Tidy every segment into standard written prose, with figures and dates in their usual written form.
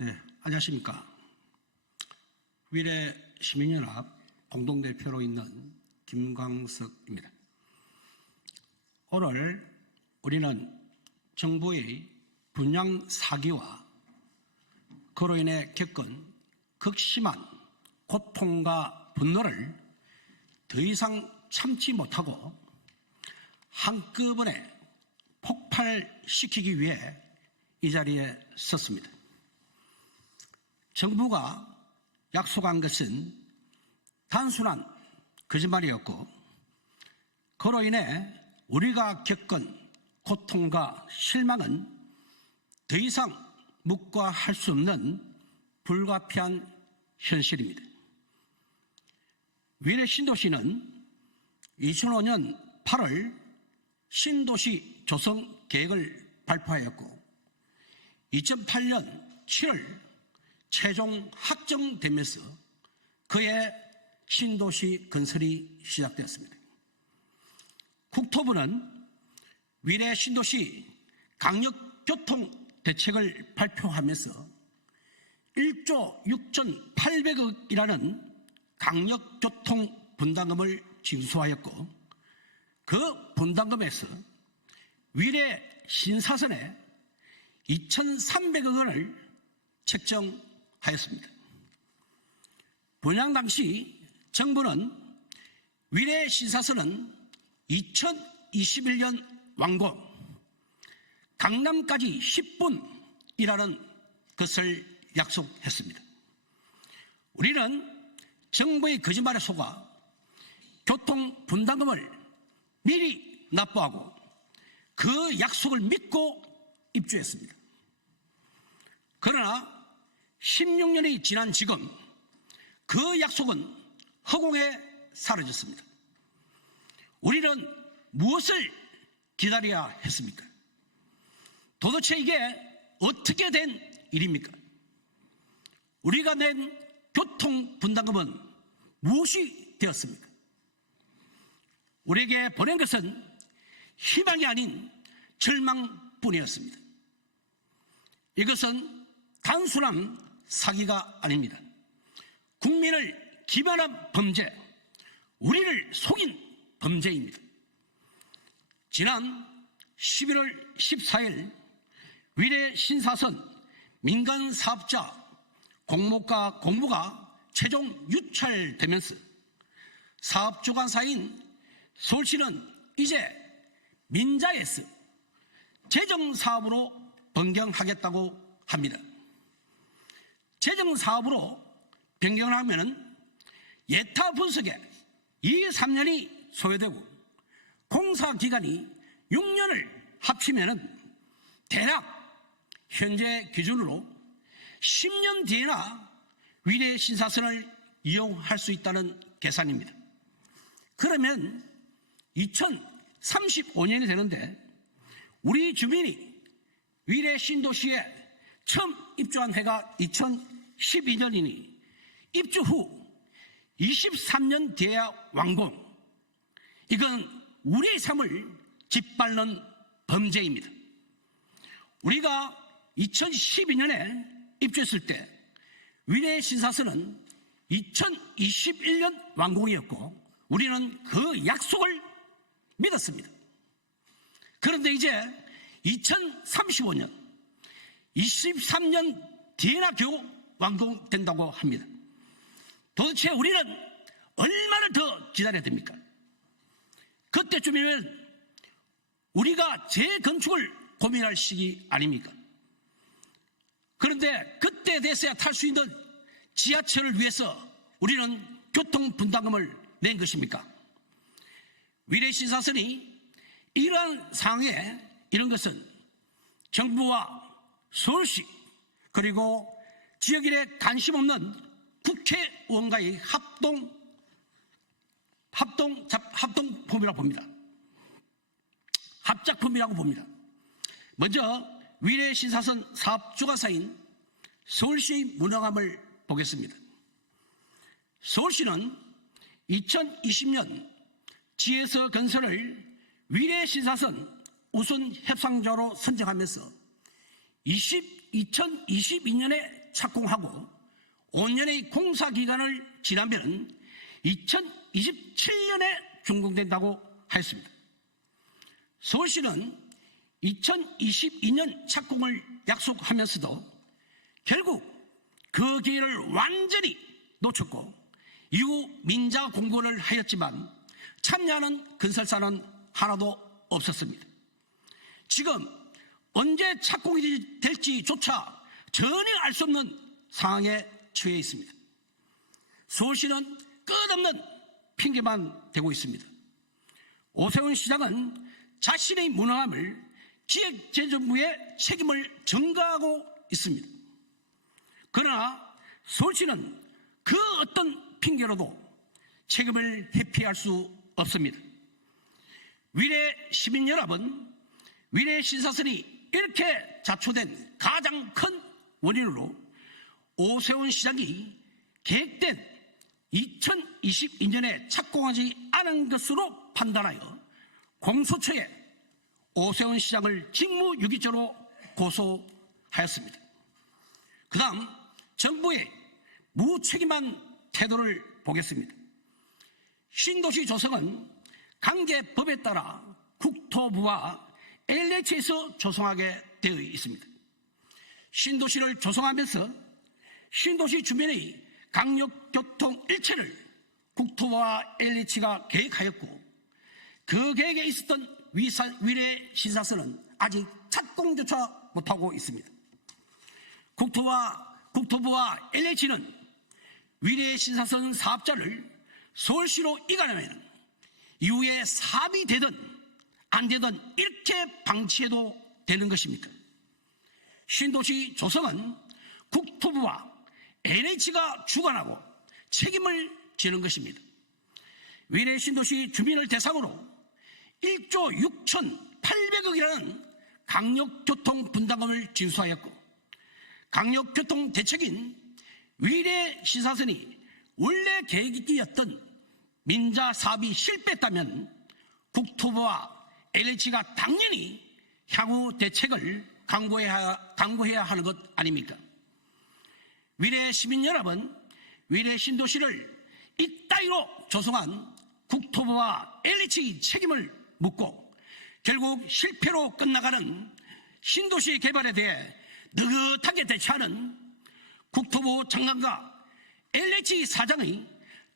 네, 안녕하십니까. 위례시민연합 공동대표로 있는 김광석입니다. 오늘 우리는 정부의 분양 사기와 그로 인해 겪은 극심한 고통과 분노를 더 이상 참지 못하고 한꺼번에 폭발시키기 위해 이 자리에 섰습니다. 정부가 약속한 것은 단순한 거짓말이었고, 그로 인해 우리가 겪은 고통과 실망은 더 이상 묵과할 수 없는 불가피한 현실입니다. 위례 신도시는 2005년 8월 신도시 조성 계획을 발표하였고 2008년 7월 최종 확정되면서 그해 신도시 건설이 시작되었습니다. 국토부는 위례 신도시 강력교통대책을 발표하면서 1조 6,800억이라는 강력교통 분담금을 징수하였고, 그 분담금에서 위례 신사선에 2,300억 원을 책정하였습니다. 분양 당시 정부는 위례 신사선은 2021년 완공, 강남까지 10분이라는 것을 약속했습니다. 우리는 정부의 거짓말에 속아 교통 분담금을 미리 납부하고 그 약속을 믿고 입주했습니다. 그러나 16년이 지난 지금 그 약속은 허공에 사라졌습니다. 우리는 무엇을 기다려야 했습니까? 도대체 이게 어떻게 된 일입니까? 우리가 낸 교통 분담금은 무엇이 되었습니까? 우리에게 보낸 것은 희망이 아닌 절망뿐이었습니다. 이것은 단순한 사기가 아닙니다. 국민을 기만한 범죄, 우리를 속인 범죄입니다. 지난 11월 14일 위례 신사선 민간 사업자 공모가 최종 유찰되면서 사업 주관사인 서울시는 이제 민자에서 재정사업으로 변경하겠다고 합니다. 재정사업으로 변경하면 예타 분석에 2-3년이 소요되고 공사기간이 6년을 합치면 대략 현재 기준으로 10년 뒤에나 위례 신사선을 이용할 수 있다는 계산입니다. 그러면 2035년이 되는데 우리 주민이 위례 신도시에 처음 입주한 해가 2012년이니 입주 후 23년 뒤에야 완공. 이건 우리의 삶을 짓밟는 범죄입니다. 우리가 2012년에 입주했을 때 위례 신사선은 2021년 완공이었고 우리는 그 약속을 믿었습니다. 그런데 이제 2035년 23년 뒤에나 겨우 완공된다고 합니다. 도대체 우리는 얼마나 더 기다려야 됩니까? 그때쯤이면 우리가 재건축을 고민할 시기 아닙니까? 그런데 그때 돼서야 탈 수 있는 지하철을 위해서 우리는 교통 분담금을 낸 것입니까? 위례 신사선이 이러한 상황에 이런 것은 정부와 서울시 그리고 지역일에 관심 없는 국회의원과의 합동품이라고 봅니다. 합작품이라고 봅니다. 먼저 위례 신사선 사업 주관사인 서울시의 무능함을 보겠습니다. 서울시는 2020년 지에서 건설을 위례 신사선 우선 협상자로 선정하면서 2022년에 착공하고 5년의 공사 기간을 지나면 2027년에 준공된다고 하였습니다. 서울시는 2022년 착공을 약속하면서도 결국 그 기회를 완전히 놓쳤고 이후 민자 공고를 하였지만 참여하는 건설사는 하나도 없었습니다. 지금 언제 착공이 될지조차 전혀 알 수 없는 상황에 처해 있습니다. 서울시는 끝없는 핑계만 대고 있습니다. 오세훈 시장은 자신의 무능함을 기획재정부의 책임을 전가하고 있습니다. 그러나 서울시는 그 어떤 핑계로도 책임을 회피할 수 없습니다. 위례 시민연합은 위례 신사선이 이렇게 자초된 가장 큰 원인으로 오세훈 시장이 계획된 2022년에 착공하지 않은 것으로 판단하여 공수처에 오세훈 시장을 직무유기죄로 고소하였습니다. 그 다음 정부의 무책임한 태도를 보겠습니다. 신도시 조성은 관계법에 따라 국토부와 LH에서 조성하게 되어 있습니다. 신도시를 조성하면서 신도시 주변의 강력교통 일체를 국토부와 LH가 계획하였고 그 계획에 있었던 위례 신사선은 아직 착공조차 못하고 있습니다. 국토부와 LH는 위례 신사선 사업자를 서울시로 이관하면 이후에 사업이 되든 안 되든 이렇게 방치해도 되는 것입니까? 신도시 조성은 국토부와 LH가 주관하고 책임을 지는 것입니다. 위례 신도시 주민을 대상으로 1조 6,800억이라는 강력교통 분담금을 징수하였고 강력교통 대책인 위례 신사선이 원래 계획이었던 민자 사업이 실패했다면 국토부와 LH가 당연히 향후 대책을 강구해야 하는 것 아닙니까? 위례 시민연합은 위례 신도시를 이따위로 조성한 국토부와 LH의 책임을 묻고 결국 실패로 끝나가는 신도시 개발에 대해 느긋하게 대처하는 국토부 장관과 LH 사장의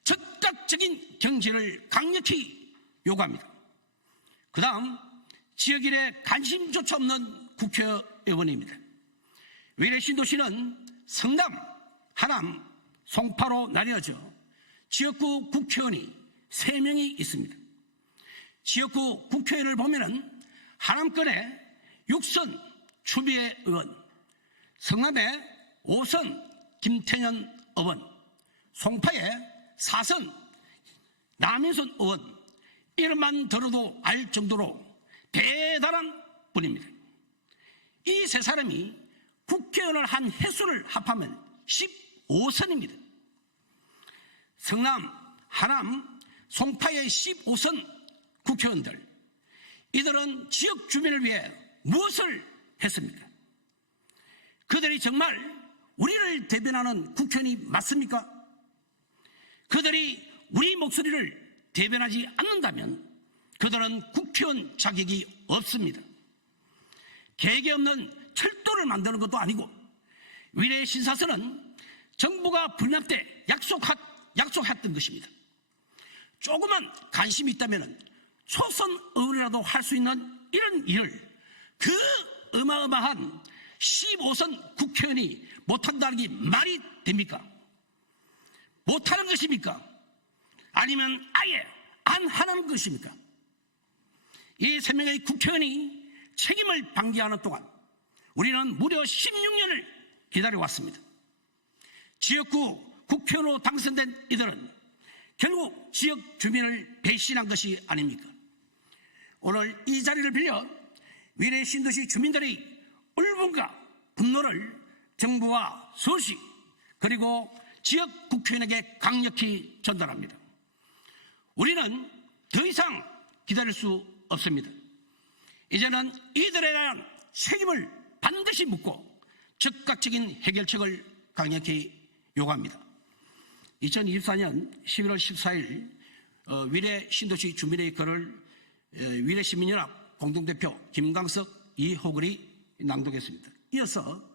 즉각적인 경질을 강력히 요구합니다. 그 다음 지역일에 관심조차 없는 국회의원입니다. 위례 신도시는 성남, 하남, 송파로 나뉘어져 지역구 국회의원이 3명이 있습니다. 지역구 국회의원을 보면은 하남권에 6선 추미애 의원, 성남에 5선 김태년 의원, 송파에 4선 남인선 의원, 이름만 들어도 알 정도로 대단한 분입니다. 이 세 사람이 국회의원을 한 횟수를 합하면 15선입니다. 성남, 하남, 송파의 15선 국회의원들, 이들은 지역 주민을 위해 무엇을 했습니까? 그들이 정말 우리를 대변하는 국회의원이 맞습니까? 그들이 우리 목소리를 대변하지 않는다면 그들은 국회의원 자격이 없습니다. 계획이 없는 철도를 만드는 것도 아니고 위례 신사선은 정부가 불량 때 약속했던 것입니다. 조그만 관심이 있다면 초선 의원이라도 할 수 있는 이런 일을 그 어마어마한 15선 국회의원이 못한다는 게 말이 됩니까? 못하는 것입니까? 아니면 아예 안 하는 것입니까? 이 3명의 국회의원이 책임을 방기하는 동안 우리는 무려 16년을 기다려왔습니다. 지역구 국회의원으로 당선된 이들은 결국 지역 주민을 배신한 것이 아닙니까? 오늘 이 자리를 빌려 위례 신도시 주민들의 울분과 분노를 정부와 서울시 그리고 지역 국회의원에게 강력히 전달합니다. 우리는 더 이상 기다릴 수 없습니다. 이제는 이들에 대한 책임을 반드시 묻고 즉각적인 해결책을 강력히 요구합니다. 2024년 11월 14일 위례 신도시 주민의 글을 위례시민연합 공동대표 김광석, 이호글이 낭독했습니다. 이어서